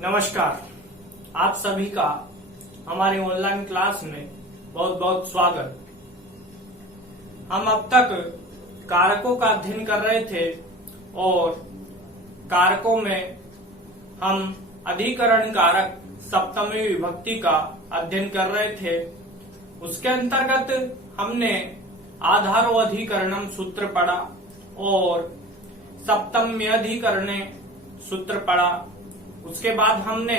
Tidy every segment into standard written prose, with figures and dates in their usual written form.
नमस्कार। आप सभी का हमारी ऑनलाइन क्लास में बहुत बहुत स्वागत। हम अब तक कारकों का अध्ययन कर रहे थे और कारकों में हम अधिकरण कारक सप्तमी विभक्ति का अध्ययन कर रहे थे। उसके अंतर्गत हमने आधारोऽधिकरणम सूत्र पढ़ा और सप्तम्यधिकरणे सूत्र पढ़ा। उसके बाद हमने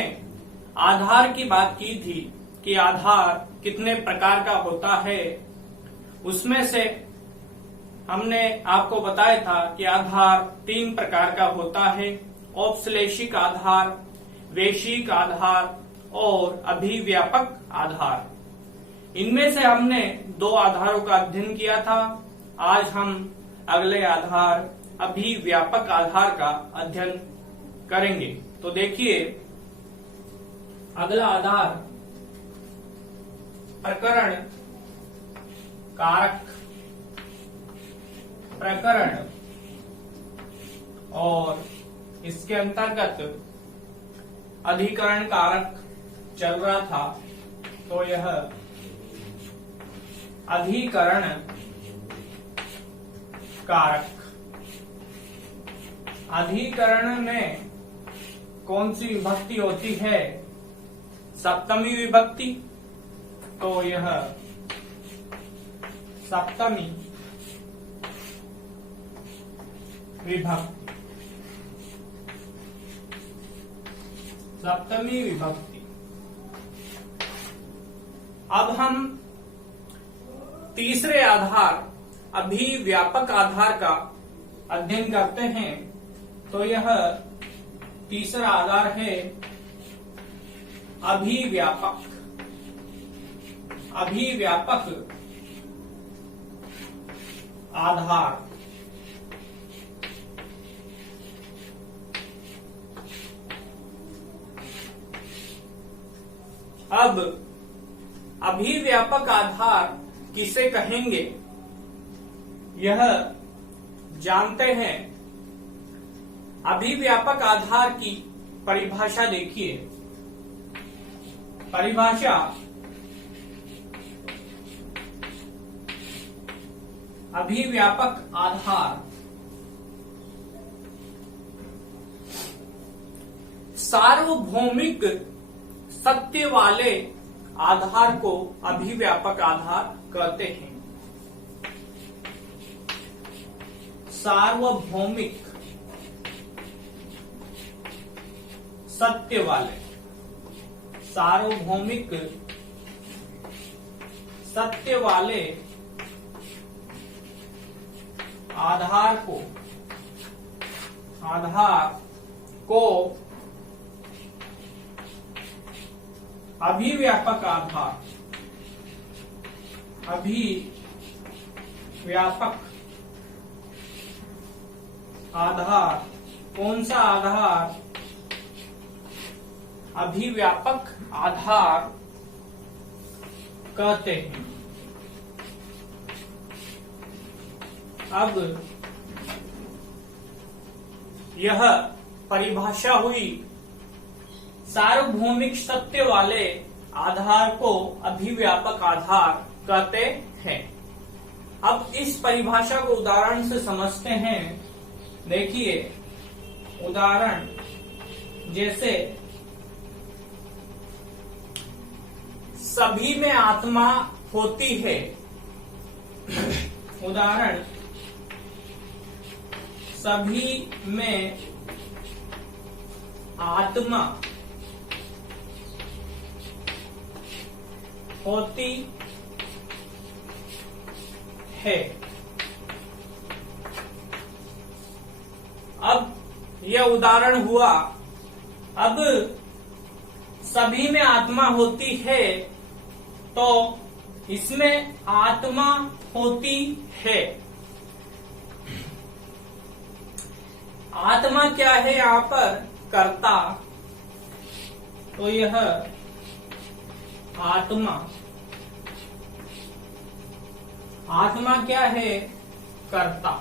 आधार की बात की थी कि आधार कितने प्रकार का होता है। उसमें से हमने आपको बताया था कि आधार 3 प्रकार का होता है, औपश्लेषिक आधार, वैश्विक आधार और अभिव्यापक आधार। इनमें से हमने 2 आधारों का अध्ययन किया था। आज हम अगले आधार अभिव्यापक आधार का अध्ययन करेंगे। तो देखिए, अगला आधार प्रकरण कारक प्रकरण और इसके अंतर्गत अधिकरण कारक चल रहा था। तो यह अधिकरण कारक, अधिकरण में कौन सी विभक्ति होती है? सप्तमी विभक्ति। तो यह सप्तमी विभक्ति, सप्तमी विभक्ति। अब हम तीसरे आधार अभिव्यापक आधार का अध्ययन करते हैं। तो यह तीसरा आधार है अभिव्यापक, अभिव्यापक आधार। अब अभिव्यापक आधार किसे कहेंगे, यह जानते हैं। अभिव्यापक आधार की परिभाषा देखिए। परिभाषा अभिव्यापक आधार सार्वभौमिक सत्य वाले आधार को अभिव्यापक आधार कहते हैं। सार्वभौमिक सत्य वाले, सार्वभौमिक सत्य वाले आधार को अभिव्यापक आधार, अभिव्यापक आधार, कौन सा आधार? अभिव्यापक आधार कहते हैं। अब यह परिभाषा हुई, सार्वभौमिक सत्य वाले आधार को अभिव्यापक आधार कहते हैं। अब इस परिभाषा को उदाहरण से समझते हैं। देखिए, उदाहरण जैसे सभी में आत्मा होती है। उदाहरण, सभी में आत्मा होती है। अब यह उदाहरण हुआ। अब सभी में आत्मा होती है, तो इसमें आत्मा होती है। आत्मा क्या है यहाँ पर? कर्ता। तो यह आत्मा, आत्मा क्या है? कर्ता,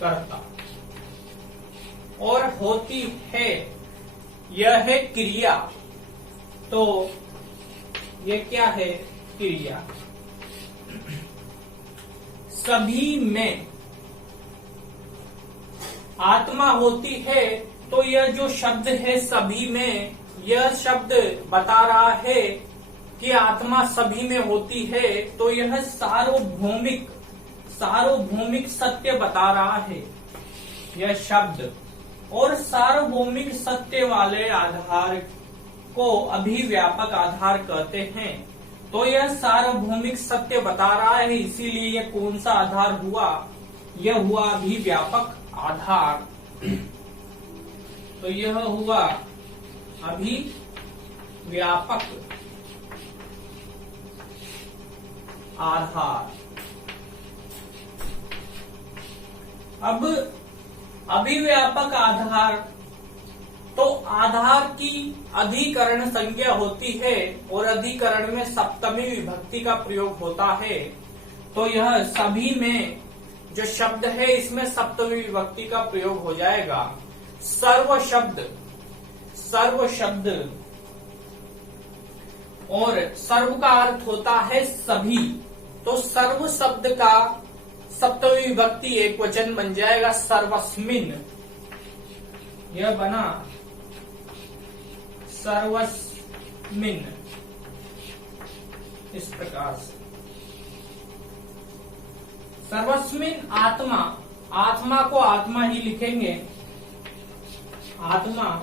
कर्ता। और होती है, यह है क्रिया। तो ये क्या है? क्रिया। सभी में आत्मा होती है, तो यह जो शब्द है सभी में, यह शब्द बता रहा है कि आत्मा सभी में होती है। तो यह सार्वभौमिक सत्य बता रहा है यह शब्द। और सार्वभौमिक सत्य वाले आधार को अभिव्यापक आधार कहते हैं। तो यह सार्वभौमिक सत्य बता रहा है, इसीलिए यह कौन सा आधार हुआ? यह हुआ अभिव्यापक आधार। तो यह हुआ अभिव्यापक आधार। अब अभिव्यापक आधार, तो आधार की अधिकरण संज्ञा होती है और अधिकरण में सप्तमी विभक्ति का प्रयोग होता है। तो यह सभी में जो शब्द है इसमें सप्तमी विभक्ति का प्रयोग हो जाएगा। सर्व शब्द और सर्व का अर्थ होता है सभी। तो सर्व शब्द का सप्तमी विभक्ति एक वचन बन जाएगा सर्वस्मिन। यह बना सर्वस्मिन, इस प्रकार से। सर्वस्मिन आत्मा, आत्मा को आत्मा ही लिखेंगे, आत्मा।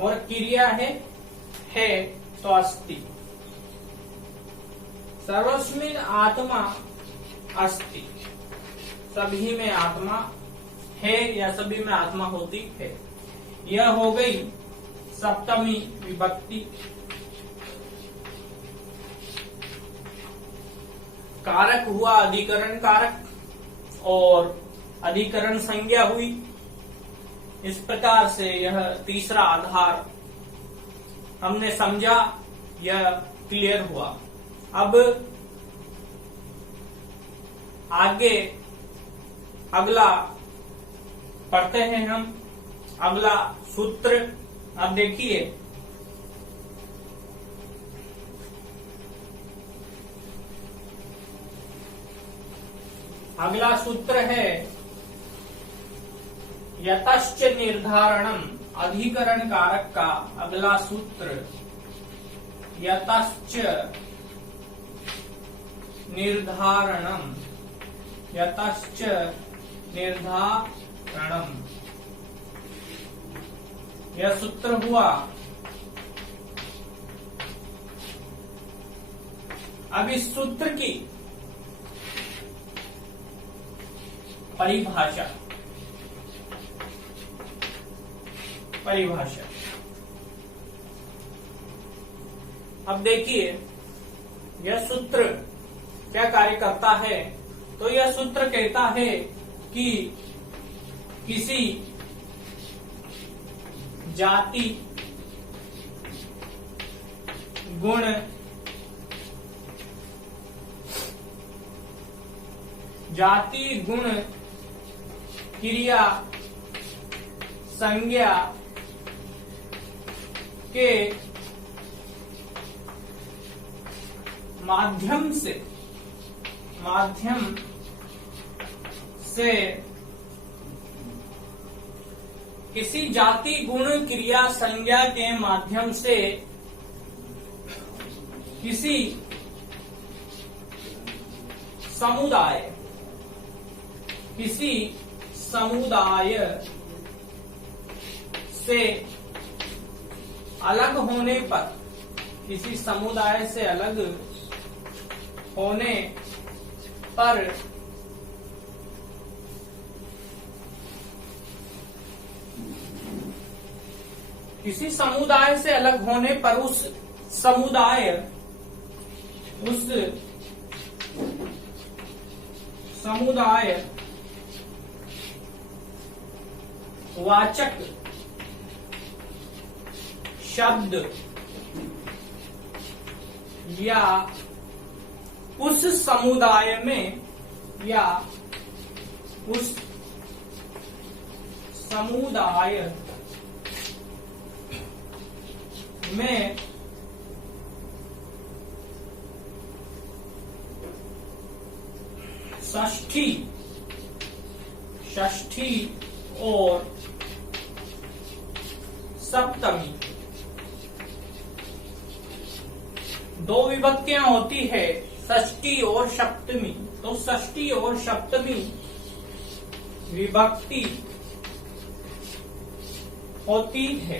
और क्रिया है तो अस्ति। सर्वस्मिन आत्मा अस्ति, सभी में आत्मा है या सभी में आत्मा होती है। यह हो गई सप्तमी विभक्ति। कारक हुआ अधिकरण कारक और अधिकरण संज्ञा हुई। इस प्रकार से यह तीसरा आधार हमने समझा, यह क्लियर हुआ। अब आगे अगला पढ़ते हैं हम, अगला सूत्र। अब देखिए, अगला सूत्र है यतश्च निर्धारणम। अधिकरण कारक का अगला सूत्र यतश्च निर्धारणम, यतश्च निर्धारणम, यह सूत्र हुआ। अब इस सूत्र की परिभाषा, अब देखिए यह सूत्र क्या कार्य करता है। तो यह सूत्र कहता है कि किसी जाति, गुण, जाति, गुण, क्रिया, संज्ञा के माध्यम से किसी जाति, गुण, क्रिया, संज्ञा के माध्यम से किसी समुदाय से अलग होने पर, किसी समुदाय से अलग होने पर किसी समुदाय से अलग होने पर उस समुदाय वाचक शब्द या उस समुदाय में या उस समुदाय में षष्ठी और सप्तमी दो विभक्तियां होती है, षष्ठी और सप्तमी। तो षष्ठी और सप्तमी विभक्ति होती है।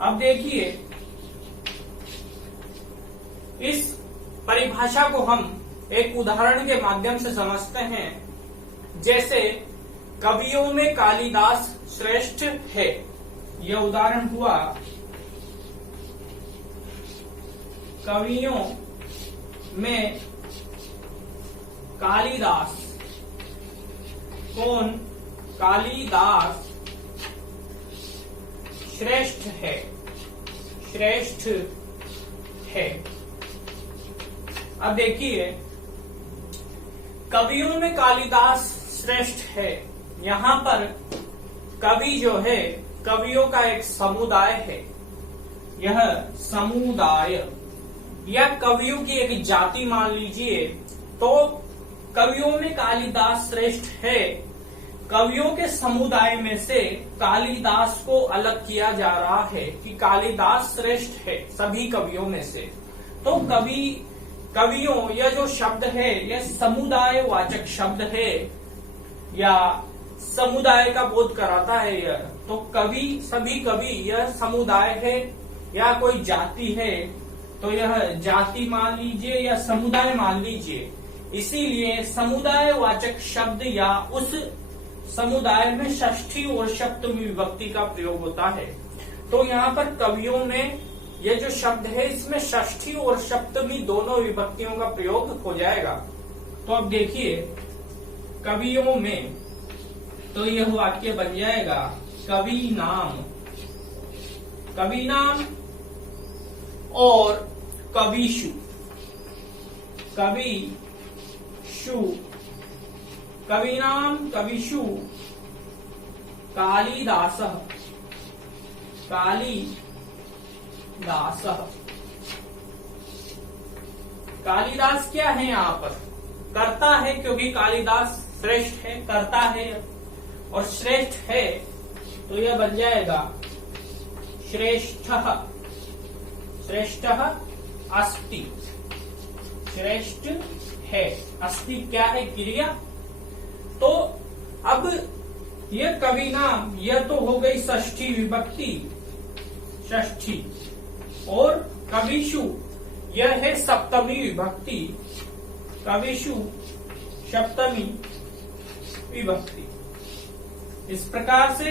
अब देखिए, इस परिभाषा को हम एक उदाहरण के माध्यम से समझते हैं। जैसे कवियों में कालिदास श्रेष्ठ है, यह उदाहरण हुआ। कवियों में कालिदास, कौन? कालिदास श्रेष्ठ है। अब देखिए, कवियों में कालिदास श्रेष्ठ है। यहाँ पर कवि जो है, कवियों का एक समुदाय है। यह समुदाय या कवियों की एक जाति मान लीजिए। तो कवियों में कालिदास श्रेष्ठ है। कवियों के समुदाय में से कालिदास को अलग किया जा रहा है कि कालिदास श्रेष्ठ है सभी कवियों में से। तो कवियों, यह जो शब्द है यह समुदाय वाचक शब्द है या समुदाय का बोध कराता है यह। तो कवि, सभी कवि, यह समुदाय है या कोई जाति है, तो यह जाति मान लीजिए या समुदाय मान लीजिए। इसीलिए समुदाय वाचक शब्द या उस समुदाय में षष्ठी और सप्तमी विभक्ति का प्रयोग होता है। तो यहाँ पर कवियों में यह जो शब्द है इसमें षष्ठी और सप्तमी दोनों विभक्तियों का प्रयोग हो जाएगा। तो अब देखिए, कवियों में, तो यह वाक्य बन जाएगा कवि नाम और कविशु। कवि नाम कविशु कालिदासः। कालिदास क्या है? यहाँ पर कर्ता है, क्योंकि कालिदास श्रेष्ठ है, कर्ता है और श्रेष्ठ है, तो यह बन जाएगा श्रेष्ठः अस्ति। श्रेष्ठ है, अस्ति क्या है? क्रिया। तो अब यह कवि नाम, यह तो हो गई षष्ठी विभक्ति, षष्ठी, और कविशु यह है सप्तमी विभक्ति, कविशु सप्तमी विभक्ति। इस प्रकार से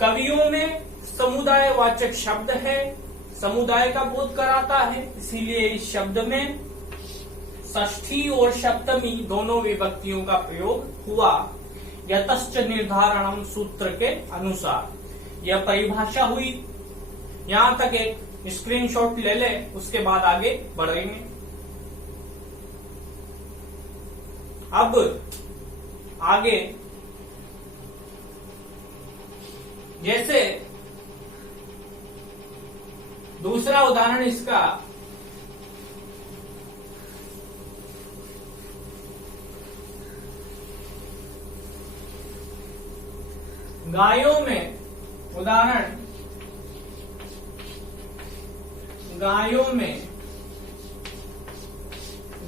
कवियों में समुदाय वाचक शब्द है, समुदाय का बोध कराता है, इसीलिए इस शब्द में षष्ठी और सप्तमी दोनों विभक्तियों का प्रयोग हुआ। यतश्च निर्धारणम सूत्र के अनुसार यह परिभाषा हुई। यहाँ तक एक स्क्रीनशॉट ले ले, उसके बाद आगे बढ़ेंगे। अब आगे, जैसे दूसरा उदाहरण इसका, गायों में, उदाहरण,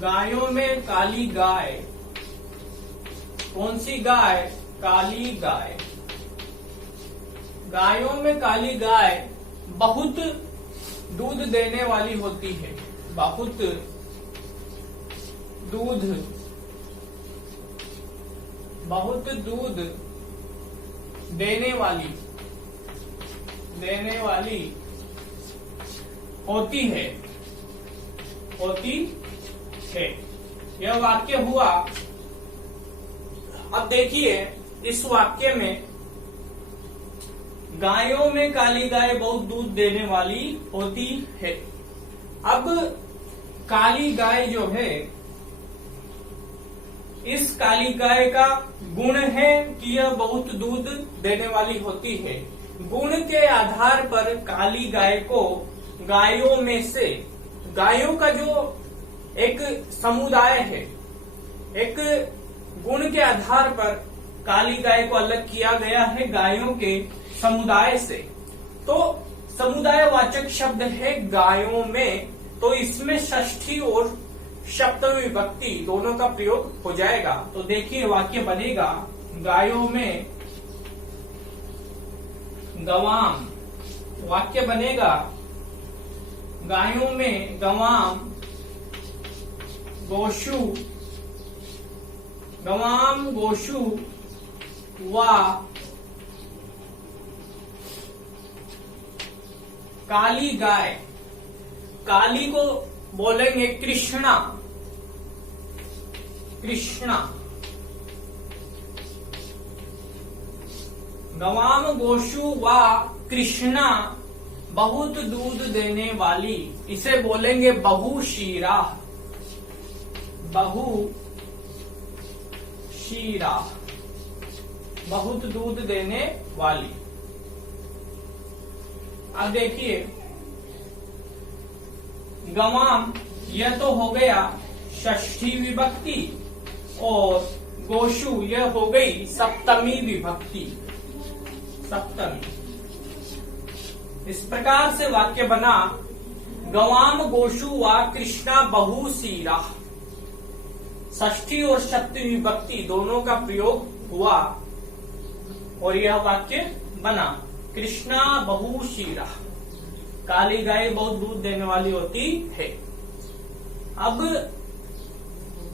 गायों में काली गाय। कौन सी गाय? काली गाय। गायों में काली गाय बहुत दूध देने वाली होती है, बहुत दूध देने वाली होती है। यह वाक्य हुआ। अब देखिए, इस वाक्य में गायों में काली गाय बहुत दूध देने वाली होती है। अब काली गाय जो है, इस काली गाय का गुण है कि यह बहुत दूध देने वाली होती है। गुण के आधार पर काली गाय को गायों में से, गायों का जो एक समुदाय है, एक गुण के आधार पर काली गाय को अलग किया गया है गायों के समुदाय से। तो समुदायवाचक शब्द है गायों में, तो इसमें षष्ठी और सप्तमी विभक्ति दोनों का प्रयोग हो जाएगा। तो देखिए वाक्य बनेगा गायों में गवाम। वाक्य बनेगा गायों में गवाम गोशु, गवाम गोशु व काली गाय। काली को बोलेंगे कृष्णा, कृष्णा। गवाम गोशु व कृष्णा बहुत दूध देने वाली, इसे बोलेंगे बहुशीरा, बहुशीरा, बहुत दूध देने वाली। अब देखिए गवाम, यह तो हो गया षष्ठी विभक्ति, और गोशु यह हो गई सप्तमी विभक्ति, सप्तमी। इस प्रकार से वाक्य बना गवाम गोशु व कृष्णा बहुशीरा। षष्ठी और सप्तमी विभक्ति दोनों का प्रयोग हुआ और यह वाक्य बना कृष्णा बहुशीरा। काली गाय बहुत दूध देने वाली होती है। अब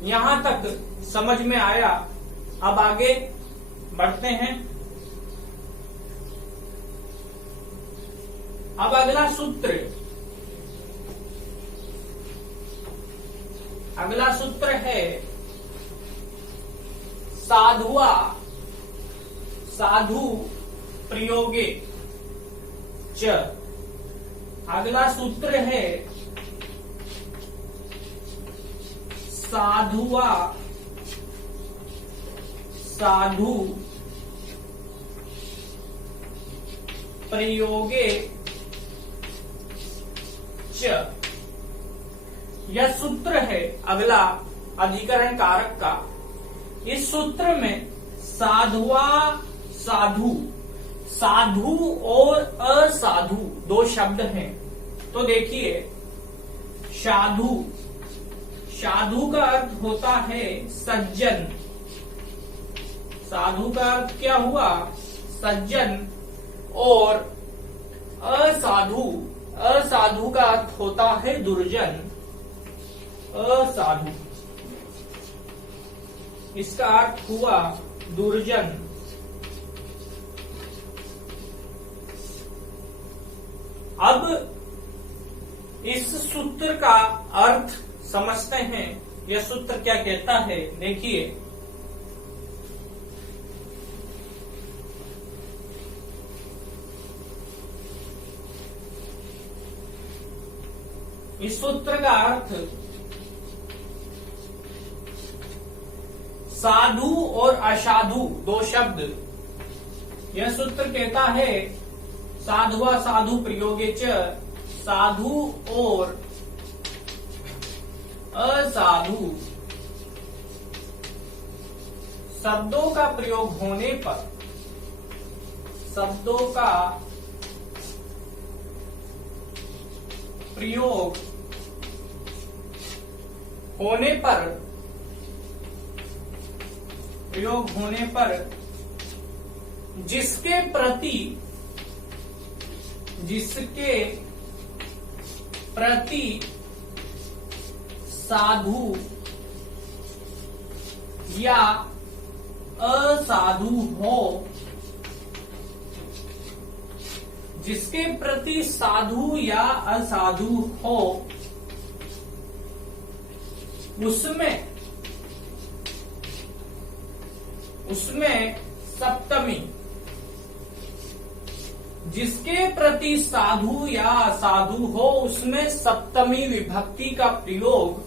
यहां तक समझ में आया। अब आगे बढ़ते हैं। अब अगला सूत्र, अगला सूत्र है साधुआ, साधु प्रयोगे च। अगला सूत्र है साधुआ, साधु प्रयोगे च। यह सूत्र है अगला अधिकरण कारक का। इस सूत्र में साधुआ, साधु, साधु और असाधु दो शब्द हैं। तो देखिए साधु, साधु का अर्थ होता है सज्जन। साधु का अर्थ क्या हुआ? सज्जन। और असाधु, असाधु का अर्थ होता है दुर्जन। असाधु, इसका अर्थ हुआ दुर्जन। अब इस सूत्र का अर्थ समझते हैं। यह सूत्र क्या कहता है, देखिए इस सूत्र का अर्थ साधु और असाधु दो शब्द। यह सूत्र कहता है साधुआ साधु प्रयोगे च, साधु और असाधु शब्दों का प्रयोग होने पर, शब्दों का प्रयोग होने पर, प्रयोग होने पर जिसके प्रति, जिसके प्रति साधु या असाधु हो, जिसके प्रति साधु या असाधु हो, उसमें जिसके प्रति साधु या असाधु हो उसमें सप्तमी विभक्ति का प्रयोग,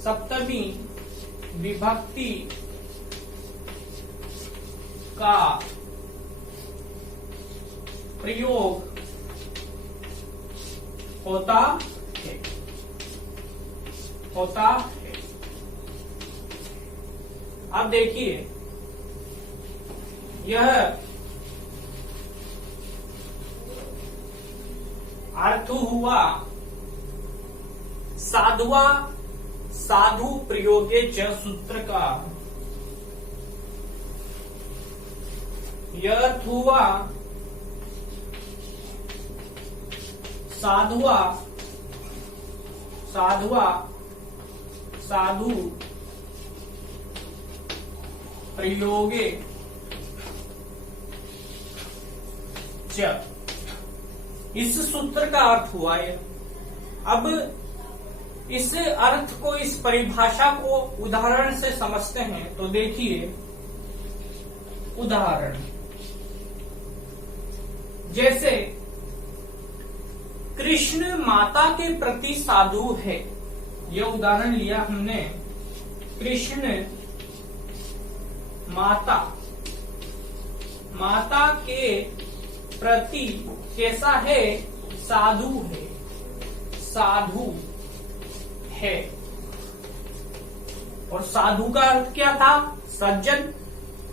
सप्तमी विभक्ति का प्रयोग होता है, होता है। अब देखिए यह अर्थ हुआ साधुआ साधु प्रयोगे च सूत्र का। यह अर्थ हुआ साधुआ साधुआ साधु प्रयोगे च, इस सूत्र का अर्थ हुआ है। अब इस अर्थ को, इस परिभाषा को उदाहरण से समझते हैं। तो देखिए उदाहरण, जैसे कृष्ण माता के प्रति साधु है, यह उदाहरण लिया हमने। कृष्ण माता, माता के प्रति कैसा है? साधु है, साधु है। और साधु का अर्थ क्या था? सज्जन।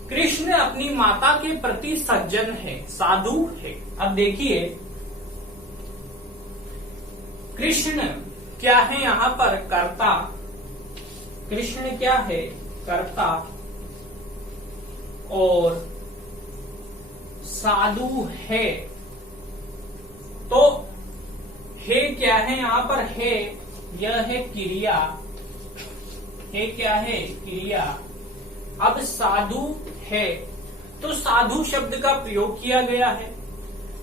कृष्ण अपनी माता के प्रति सज्जन है, साधु है। अब देखिए कृष्ण क्या है यहां पर? कर्ता। कृष्ण क्या है? कर्ता। और साधु है, तो है क्या है यहां पर? है, यह है क्रिया। है क्या है? क्रिया। अब साधु है तो साधु शब्द का प्रयोग किया गया है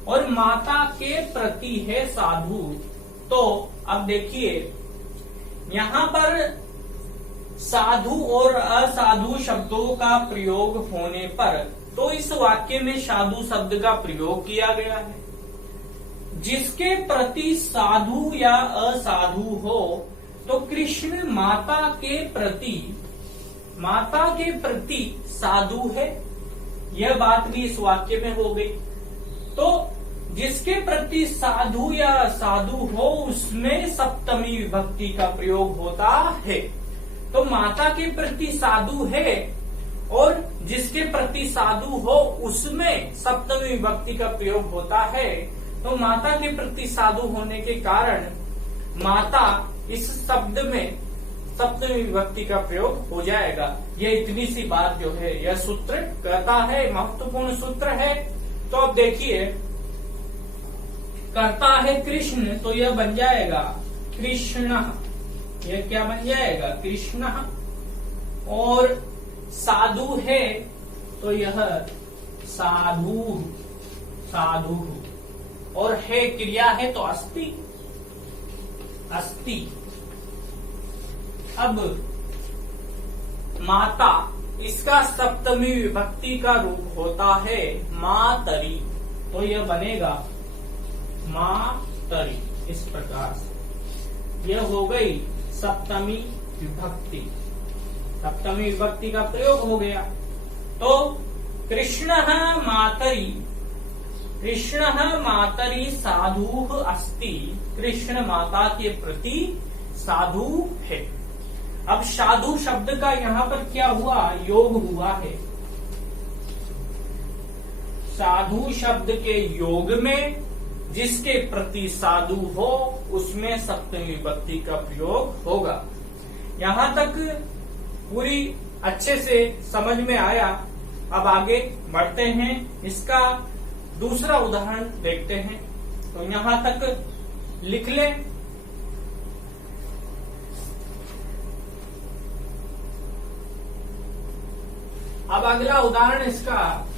और माता के प्रति है साधु। तो अब देखिए यहां पर साधु और असाधु शब्दों का प्रयोग होने पर तो इस वाक्य में साधु शब्द का प्रयोग किया गया है। जिसके प्रति साधु या असाधु हो, तो कृष्ण माता के प्रति, माता के प्रति साधु है, यह बात भी इस वाक्य में हो गई। तो जिसके प्रति साधु या असाधु हो उसमें सप्तमी विभक्ति का प्रयोग होता है। तो माता के प्रति साधु है और जिसके प्रति साधु हो उसमें सप्तमी विभक्ति का प्रयोग होता है। तो माता के प्रति साधु होने के कारण माता इस शब्द में सप्तमी विभक्ति का प्रयोग हो जाएगा। यह इतनी सी बात जो है यह सूत्र कहता है, महत्वपूर्ण सूत्र है। तो अब देखिए करता है कृष्ण, तो यह बन जाएगा कृष्ण। यह क्या बन जाएगा? कृष्ण। और साधु है तो यह साधु, साधु। और है क्रिया है तो अस्ति, अस्ति। अब माता, इसका सप्तमी विभक्ति का रूप होता है मातरी, तो यह बनेगा मातरी। इस प्रकार से यह हो गई सप्तमी विभक्ति, सप्तमी विभक्ति का प्रयोग हो गया। तो कृष्ण मातरी, कृष्ण मातरी साधु अस्ति, कृष्ण माता के प्रति साधु है। अब साधु शब्द का यहाँ पर क्या हुआ? योग हुआ है। साधु शब्द के योग में जिसके प्रति साधु हो उसमें सप्तमी विभक्ति का प्रयोग होगा। यहाँ तक पूरी अच्छे से समझ में आया। अब आगे बढ़ते हैं, इसका दूसरा उदाहरण देखते हैं। तो यहाँ तक लिख लें। अब अगला उदाहरण इसका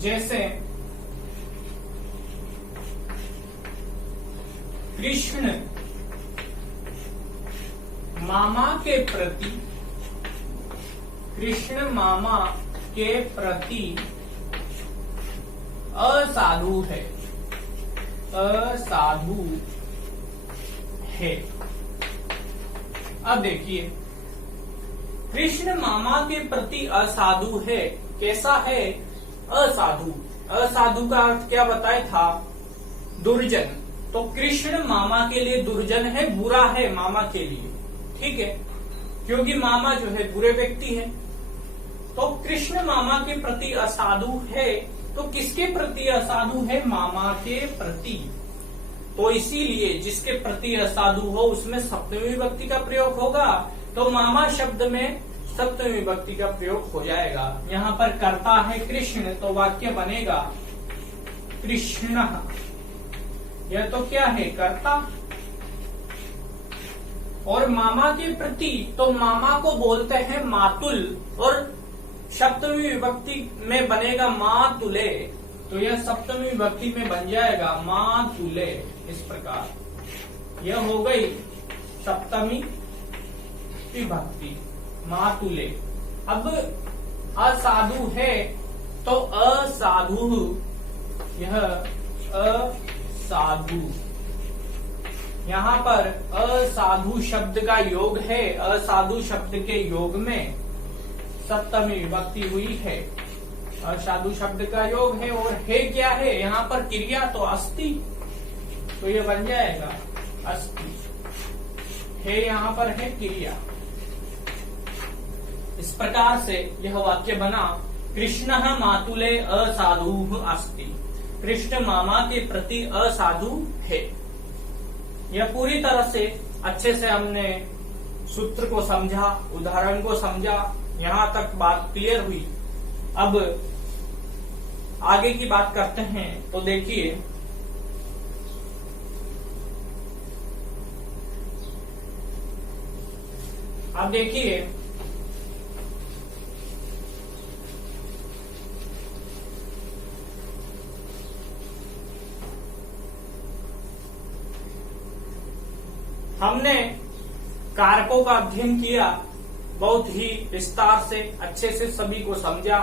जैसे कृष्ण मामा के प्रति, कृष्ण मामा के प्रति असाधु है, असाधु है। अब देखिए, कृष्ण मामा के प्रति असाधु है, कैसा है? असाधु। असाधु का अर्थ क्या बताया था? दुर्जन। तो कृष्ण मामा के लिए दुर्जन है, बुरा है मामा के लिए, ठीक है, क्योंकि मामा जो है बुरे व्यक्ति है। तो कृष्ण मामा के प्रति असाधु है, तो किसके प्रति असाधु है? मामा के प्रति। तो इसीलिए जिसके प्रति असाधु हो उसमें सप्तमी विभक्ति का प्रयोग होगा, तो मामा शब्द में सप्तमी विभक्ति का प्रयोग हो जाएगा। यहाँ पर कर्ता है कृष्ण, तो वाक्य बनेगा कृष्ण। यह तो क्या है? कर्ता। और मामा के प्रति, तो मामा को बोलते हैं मातुल, और सप्तमी विभक्ति में बनेगा मातुले, तो यह सप्तमी विभक्ति में बन जाएगा मातुले। इस प्रकार यह हो गई सप्तमी विभक्ति, मातुले। अब असाधु है, तो असाधु, यह असाधु, यहाँ पर असाधु शब्द का योग है, असाधु शब्द के योग में सप्तमी विभक्ति हुई है, असाधु शब्द का योग है। और है क्या है? यहाँ पर क्रिया तो अस्ति, तो ये बन जाएगा अस्ति है, यहाँ पर है क्रिया। इस प्रकार से यह वाक्य बना कृष्ण मातुले असाधु अस्ति, कृष्ण मामा के प्रति असाधु है। यह पूरी तरह से अच्छे से हमने सूत्र को समझा, उदाहरण को समझा, यहाँ तक बात क्लियर हुई। अब आगे की बात करते हैं। तो देखिए, अब देखिए हमने कारकों का अध्ययन किया, बहुत ही विस्तार से अच्छे से सभी को समझा।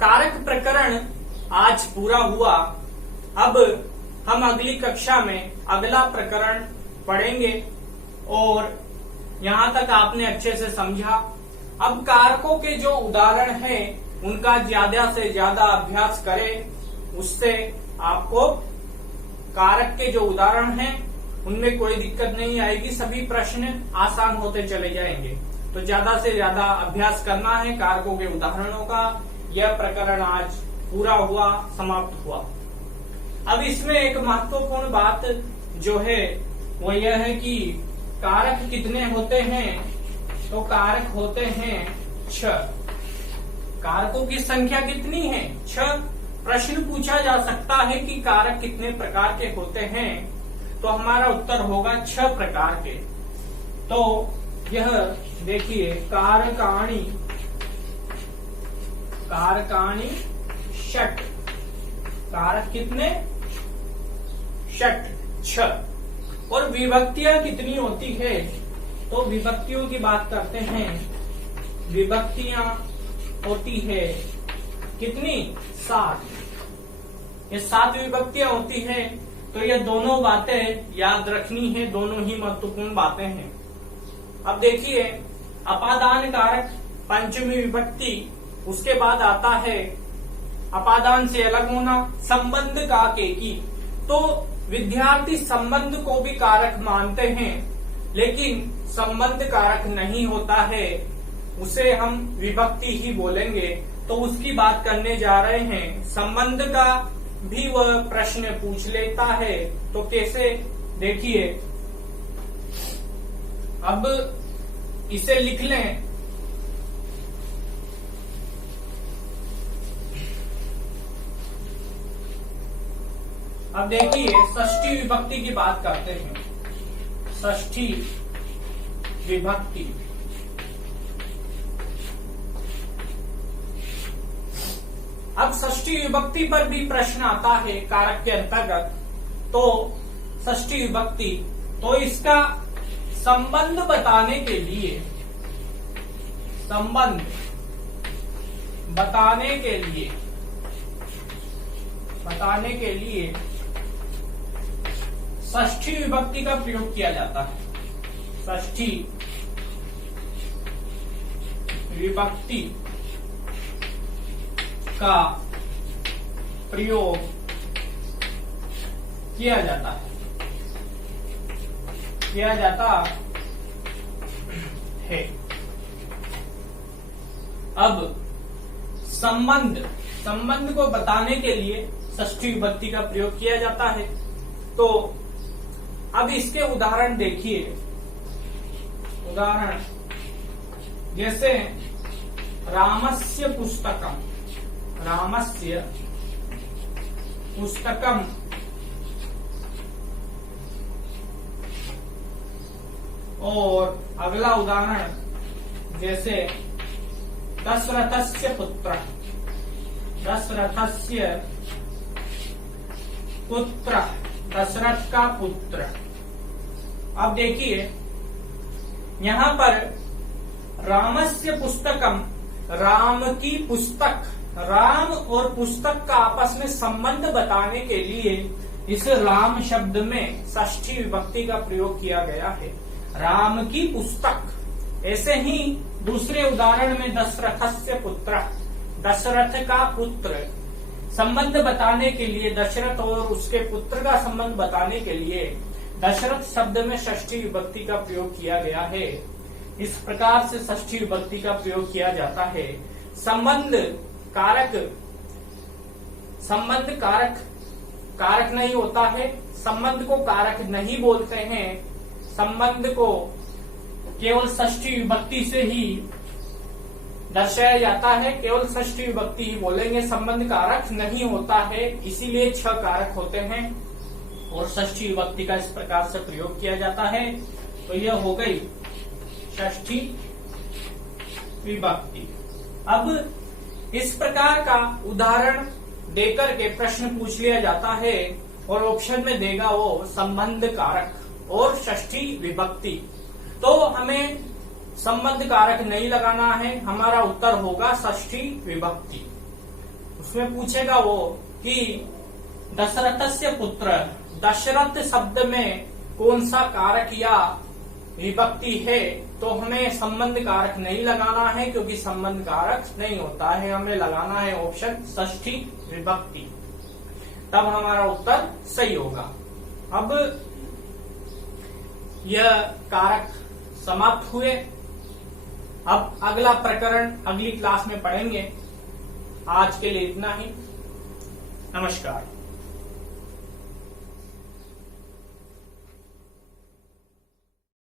कारक प्रकरण आज पूरा हुआ। अब हम अगली कक्षा में अगला प्रकरण पढ़ेंगे और यहाँ तक आपने अच्छे से समझा। अब कारकों के जो उदाहरण हैं उनका ज्यादा से ज्यादा अभ्यास करें, उससे आपको कारक के जो उदाहरण हैं उनमें कोई दिक्कत नहीं आएगी, सभी प्रश्न आसान होते चले जाएंगे। तो ज्यादा से ज्यादा अभ्यास करना है कारकों के उदाहरणों का। यह प्रकरण आज पूरा हुआ, समाप्त हुआ। अब इसमें एक महत्वपूर्ण बात जो है वो यह है कि कारक कितने होते हैं? तो कारक होते हैं 6। कारकों की संख्या कितनी है? 6। प्रश्न पूछा जा सकता है कि कारक कितने प्रकार के होते हैं, तो हमारा उत्तर होगा 6 प्रकार के। तो यह देखिए, कारकाणि, कारकाणि षट्, कारक कितने? षट्, 6। और विभक्तियां कितनी होती है? तो विभक्तियों की बात करते हैं। विभक्तियां होती है कितनी? 7। ये 7 विभक्तियां होती है। तो ये दोनों बातें याद रखनी है, दोनों ही महत्वपूर्ण बातें हैं। अब देखिए, अपादान कारक पंचमी विभक्ति, उसके बाद आता है अपादान से अलग होना, संबंध का केकी। तो विद्यार्थी संबंध को भी कारक मानते हैं, लेकिन संबंध कारक नहीं होता है, उसे हम विभक्ति ही बोलेंगे। तो उसकी बात करने जा रहे हैं। संबंध का भी वह प्रश्न पूछ लेता है, तो कैसे? देखिए, अब इसे लिख लें। अब देखिए, षष्ठी विभक्ति की बात करते हैं। षष्ठी विभक्ति, अब षष्ठी विभक्ति पर भी प्रश्न आता है कारक के अंतर्गत। तो षष्ठी विभक्ति, तो इसका संबंध बताने के लिए षष्ठी विभक्ति का प्रयोग किया जाता है। षष्ठी विभक्ति का प्रयोग किया जाता है। अब संबंध को बताने के लिए षष्ठी विभक्ति का प्रयोग किया जाता है। तो अब इसके उदाहरण देखिए। उदाहरण जैसे रामस्य पुस्तकम और अगला उदाहरण जैसे दशरथस्य पुत्र, दशरथ का पुत्र। अब देखिए यहाँ पर रामस्य पुस्तकम, राम की पुस्तक, राम और पुस्तक का आपस में संबंध बताने के लिए इस राम शब्द में षष्ठी विभक्ति का प्रयोग किया गया है। राम की पुस्तक। ऐसे ही दूसरे उदाहरण में दशरथस्य पुत्र, दशरथ का पुत्र। संबंध बताने के लिए, दशरथ और उसके पुत्र का संबंध बताने के लिए दशरथ शब्द में षष्ठी विभक्ति का प्रयोग किया गया है। इस प्रकार से षष्ठी विभक्ति का प्रयोग किया जाता है। संबंध कारक नहीं होता है। संबंध को कारक नहीं बोलते हैं। संबंध को केवल षष्ठी विभक्ति से ही दर्शाया जाता है। केवल षष्ठी विभक्ति ही बोलेंगे, संबंध कारक नहीं होता है। इसीलिए 6 कारक होते हैं और षष्ठी विभक्ति का इस प्रकार से प्रयोग किया जाता है। तो यह हो गई षष्ठी विभक्ति। अब इस प्रकार का उदाहरण देकर के प्रश्न पूछ लिया जाता है और ऑप्शन में देगा वो संबंध कारक और षष्ठी विभक्ति। तो हमें संबंध कारक नहीं लगाना है, हमारा उत्तर होगा षष्ठी विभक्ति। उसमें पूछेगा वो कि दशरथस्य पुत्र, दशरथ शब्द में कौन सा कारक या विभक्ति है, तो हमें संबंध कारक नहीं लगाना है क्योंकि संबंध कारक नहीं होता है। हमें लगाना है ऑप्शन षष्ठी विभक्ति, तब हमारा उत्तर सही होगा। अब यह कारक समाप्त हुए। अब अगला प्रकरण अगली क्लास में पढ़ेंगे। आज के लिए इतना ही। नमस्कार।